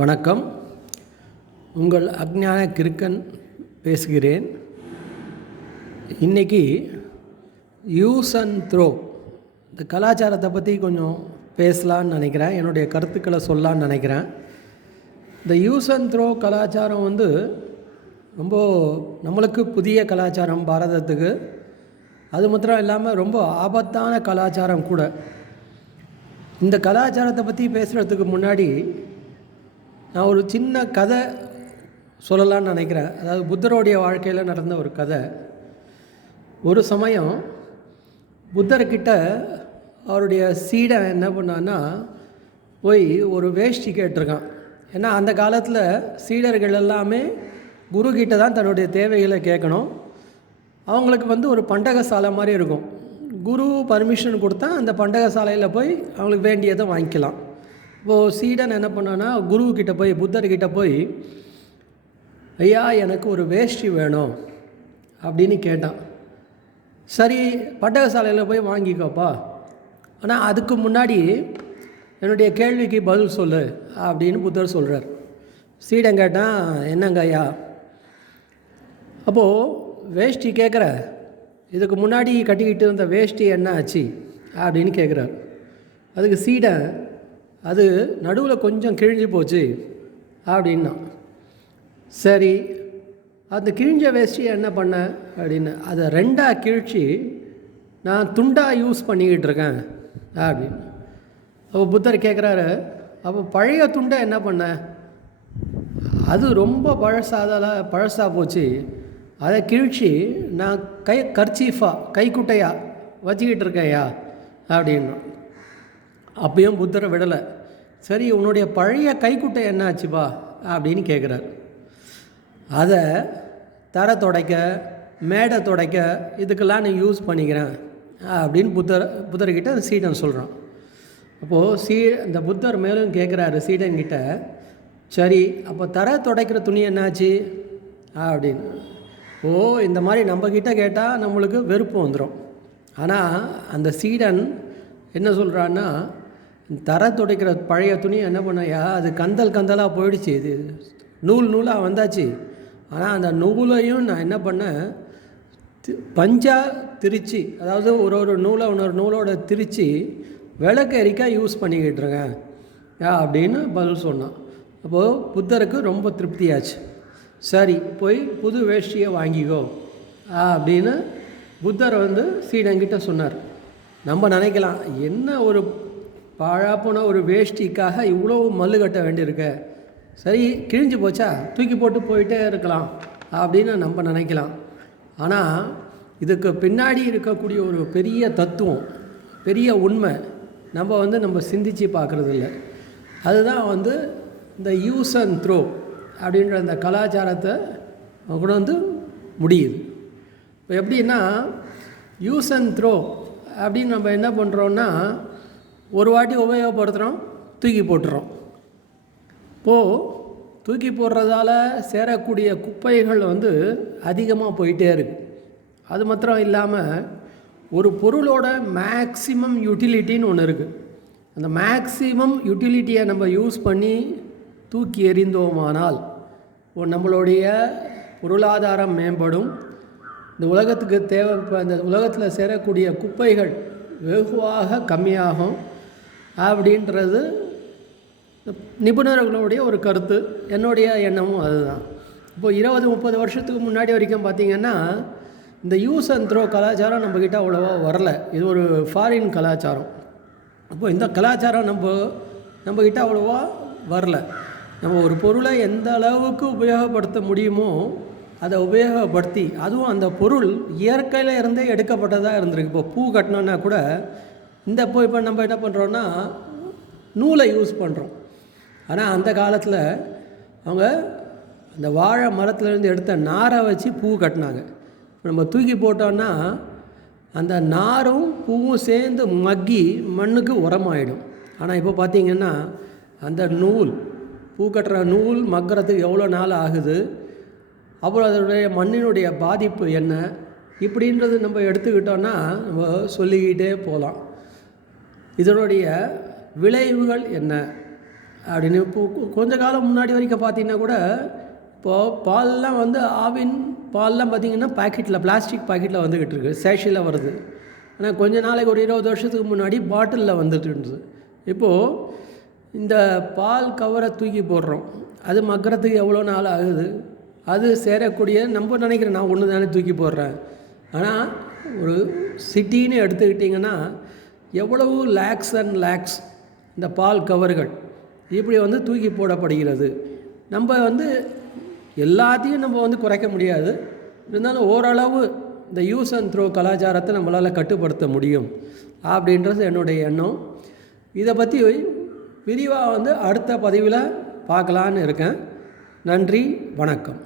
வணக்கம். உங்கள் அக்ஞான கிறுக்கன் பேசுகிறேன். இன்றைக்கி யூஸ் அண்ட் த்ரோ இந்த கலாச்சாரத்தை பற்றி கொஞ்சம் பேசலான்னு நினைக்கிறேன். என்னுடைய கருத்துக்களை சொல்லலான்னு நினைக்கிறேன். இந்த யூஸ் அண்ட் த்ரோ கலாச்சாரம் ரொம்ப நம்மளுக்கு புதிய கலாச்சாரம் பாரதத்துக்கு. அது மாத்திரம் இல்லாமல் ரொம்ப ஆபத்தான கலாச்சாரம் கூட. இந்த கலாச்சாரத்தை பற்றி பேசுகிறதுக்கு முன்னாடி நான் ஒரு சின்ன கதை சொல்லலான்னு நினைக்கிறேன். அதாவது புத்தருடைய வாழ்க்கையில் நடந்த ஒரு கதை. ஒரு சமயம் புத்தர்கிட்ட அவருடைய சீடன் என்ன பண்ணான்னா போய் ஒரு வேஷ்டி கேட்டிருக்கான். ஏன்னா அந்த காலத்தில் சீடர்கள் எல்லாமே குருக்கிட்ட தான் தன்னுடைய தேவைகளை கேட்கணும். அவங்களுக்கு ஒரு பண்டக சாலை மாதிரி இருக்கும். குரு பர்மிஷன் கொடுத்தா அந்த பண்டக சாலையில் போய் அவங்களுக்கு வேண்டியதை வாங்கிக்கலாம். இப்போது சீடன் என்ன பண்ணான்னா குருக்கிட்ட போய் புத்தர்கிட்ட போய், ஐயா எனக்கு ஒரு வேஷ்டி வேணும் அப்படின்னு கேட்டான். சரி பண்டக சாலையில் போய் வாங்கிக்கோப்பா, ஆனால் அதுக்கு முன்னாடி என்னுடைய கேள்விக்கு பதில் சொல்லு அப்படின்னு புத்தர் சொல்கிறார். சீடன் கேட்டான், என்னங்க ஐயா? அப்போது வேஷ்டி கேட்குற, இதுக்கு முன்னாடி கட்டிக்கிட்டு இருந்த வேஷ்டி என்ன ஆச்சு அப்படின்னு கேட்குறார். அதுக்கு சீடன், அது நடுவில் கொஞ்சம் கிழிஞ்சு போச்சு அப்படின்னா. சரி அந்த கிழிஞ்ச வேஷ்டி என்ன பண்ண அப்படின்னு, அதை ரெண்டாக கிழிச்சு நான் துண்டாக யூஸ் பண்ணிக்கிட்டு இருக்கேன் அப்படின்னு. அப்போ புத்தர் கேட்குறாரு, அப்போ பழைய துண்டை என்ன பண்ண? அது ரொம்ப பழசாக போச்சு, அதை கிழிச்சு நான் கர்ச்சீஃபாக கைக்குட்டையாக வச்சுக்கிட்டு இருக்கேன்யா அப்படின்னா. அப்பயும் புத்தரை விடலை. சரி உன்னுடைய பழைய கைக்குட்டை என்ன ஆச்சுப்பா அப்படின்னு கேட்குறார். அதை தரை துடைக்க, மேடை துடைக்க, இதுக்கெல்லாம் நான் யூஸ் பண்ணிக்கிறேன் அப்படின்னு புத்தர்கிட்ட அந்த சீடன் சொல்கிறான். அப்போது இந்த புத்தர் மேலும் கேட்குறாரு சீடன்கிட்ட, சரி அப்போ தரை துடைக்கிற துணி என்னாச்சு அப்படின்னு. இந்த மாதிரி நம்மக்கிட்ட கேட்டால் நம்மளுக்கு வெறுப்பு வந்துடும். ஆனால் அந்த சீடன் என்ன சொல்கிறான்னா, தரை துடைக்கிற பழைய துணி என்ன பண்ணையா, அது கந்தலாக போயிடுச்சு, இது நூலாக வந்தாச்சு. ஆனால் அந்த நூலையும் நான் என்ன பண்ணேன், பஞ்சாக திரித்து, அதாவது ஒரு நூலை இன்னொரு நூலோட திரித்து விளக்கு எரிக்க யூஸ் பண்ணிக்கிட்டு இருக்கேன் அப்படின்னு பதில் சொன்னான். அப்போது புத்தருக்கு ரொம்ப திருப்தியாச்சு. சரி போய் புது வேஷ்டியை வாங்கிக்கோ அப்படின்னு புத்தர் சீடங்கிட்ட சொன்னார். நம்ம நினைக்கலாம், என்ன ஒரு பாழாப்போன ஒரு வேஷ்டிக்காக இவ்வளோ மல்லு கட்ட வேண்டியிருக்க, சரி கிழிஞ்சு போச்சா தூக்கி போட்டு போயிட்டே இருக்கலாம் அப்படின்னு நம்ம நினைக்கலாம். ஆனால் இதுக்கு பின்னாடி இருக்கக்கூடிய ஒரு பெரிய தத்துவம், பெரிய உண்மை நம்ம சிந்திச்சு பார்க்குறதில்ல. அதுதான் இந்த யூஸ் அண்ட் த்ரோ அப்படின்ற அந்த கலாச்சாரத்தை கூட முடியுது. இப்போ எப்படின்னா, யூஸ் அண்ட் த்ரோ அப்படின்னு நம்ம என்ன பண்ணுறோன்னா, ஒரு வாட்டி உபயோகப்படுத்துகிறோம், தூக்கி போட்டுறோம். இப்போது தூக்கி போடுறதால சேரக்கூடிய குப்பைகள் அதிகமாக போயிட்டே இருக்குது. அது மாத்திரம் இல்லாமல் ஒரு பொருளோட மேக்சிமம் யூட்டிலிட்டின்னு ஒன்று இருக்குது. அந்த மேக்சிமம் யூட்டிலிட்டியை நம்ம யூஸ் பண்ணி தூக்கி எறிந்தோமானால் நம்மளுடைய பொருளாதாரம் மேம்படும். இந்த உலகத்துக்கு இந்த உலகத்தில் சேரக்கூடிய குப்பைகள் வெகுவாக கம்மியாகும் அப்படின்றது நிபுணர்களுடைய ஒரு கருத்து. என்னுடைய எண்ணமும் அதுதான். இப்போது 20-30 வருஷத்துக்கு முன்னாடி வரைக்கும் பார்த்திங்கன்னா இந்த யூஸ் அண்ட் த்ரோ கலாச்சாரம் நம்மக்கிட்ட அவ்வளோவா வரலை. இது ஒரு ஃபாரின் கலாச்சாரம். அப்போது இந்த கலாச்சாரம் நம்மக்கிட்ட அவ்வளோவா வரலை. நம்ம ஒரு பொருளை எந்த அளவுக்கு உபயோகப்படுத்த முடியுமோ அதை உபயோகப்படுத்தி, அதுவும் அந்த பொருள் இயற்கையில் இருந்தே எடுக்கப்பட்டதாக இருந்திருக்கு. இப்போ பூ கட்டணுன்னா கூட இப்போ நம்ம என்ன பண்ணுறோன்னா நூலை யூஸ் பண்ணுறோம். ஆனால் அந்த காலத்தில் அவங்க அந்த வாழை மரத்துலேருந்து எடுத்த நாரை வச்சு பூ கட்டினாங்க. நம்ம தூக்கி போட்டோன்னா அந்த நாரும் பூவும் சேர்ந்து மக்கி மண்ணுக்கு உரமாயிடும். ஆனால் இப்போ பார்த்திங்கன்னா அந்த பூ கட்டுற நூல் மக்கிறதுக்கு எவ்வளோ நாள் ஆகுது, அப்புறம் அதனுடைய மண்ணினுடைய பாதிப்பு என்ன, இப்படின்றது நம்ம எடுத்துக்கிட்டோன்னா நம்ம சொல்லிக்கிட்டே போகலாம். இதனுடைய விளைவுகள் என்ன அப்படின்னு. இப்போது கொஞ்ச காலம் முன்னாடி வரைக்கும் பார்த்தீங்கன்னா கூட இப்போது பால்லாம் வந்து ஆவின் பால்லாம் பார்த்திங்கன்னா பாக்கெட்டில் பிளாஸ்டிக் பாக்கெட்டில் வந்துக்கிட்டு இருக்குது, சேஷியில் வருது. ஆனால் கொஞ்ச நாளைக்கு ஒரு 20 வருஷத்துக்கு முன்னாடி பாட்டிலில் வந்துட்டு இருந்தது. இப்போது இந்த பால் கவரை தூக்கி போடுறோம், அது மக்கிறதுக்கு எவ்வளோ நாள் ஆகுது, அது சேரக்கூடிய நம்ம நினைக்கிறேன் நான் ஒன்று தானே தூக்கி போடுறேன். ஆனால் ஒரு சிட்டின்னு எடுத்துக்கிட்டிங்கன்னா எவ்வளவு லேக்ஸ் அண்ட் லேக்ஸ் இந்த பால் கவர்கள் இப்படி வந்து தூக்கி போடப்படுகிறது. நம்ம வந்து எல்லாத்தையும் நம்ம வந்து குறைக்க முடியாது, இருந்தாலும் ஓரளவு இந்த யூஸ் அண்ட் த்ரோ கலாச்சாரத்தை நம்மளால் கட்டுப்படுத்த முடியும் அப்படின்றது என்னுடைய எண்ணம். இதை பற்றி விரிவாக வந்து அடுத்த பதிவில் பார்க்கலான்னு இருக்கேன். நன்றி, வணக்கம்.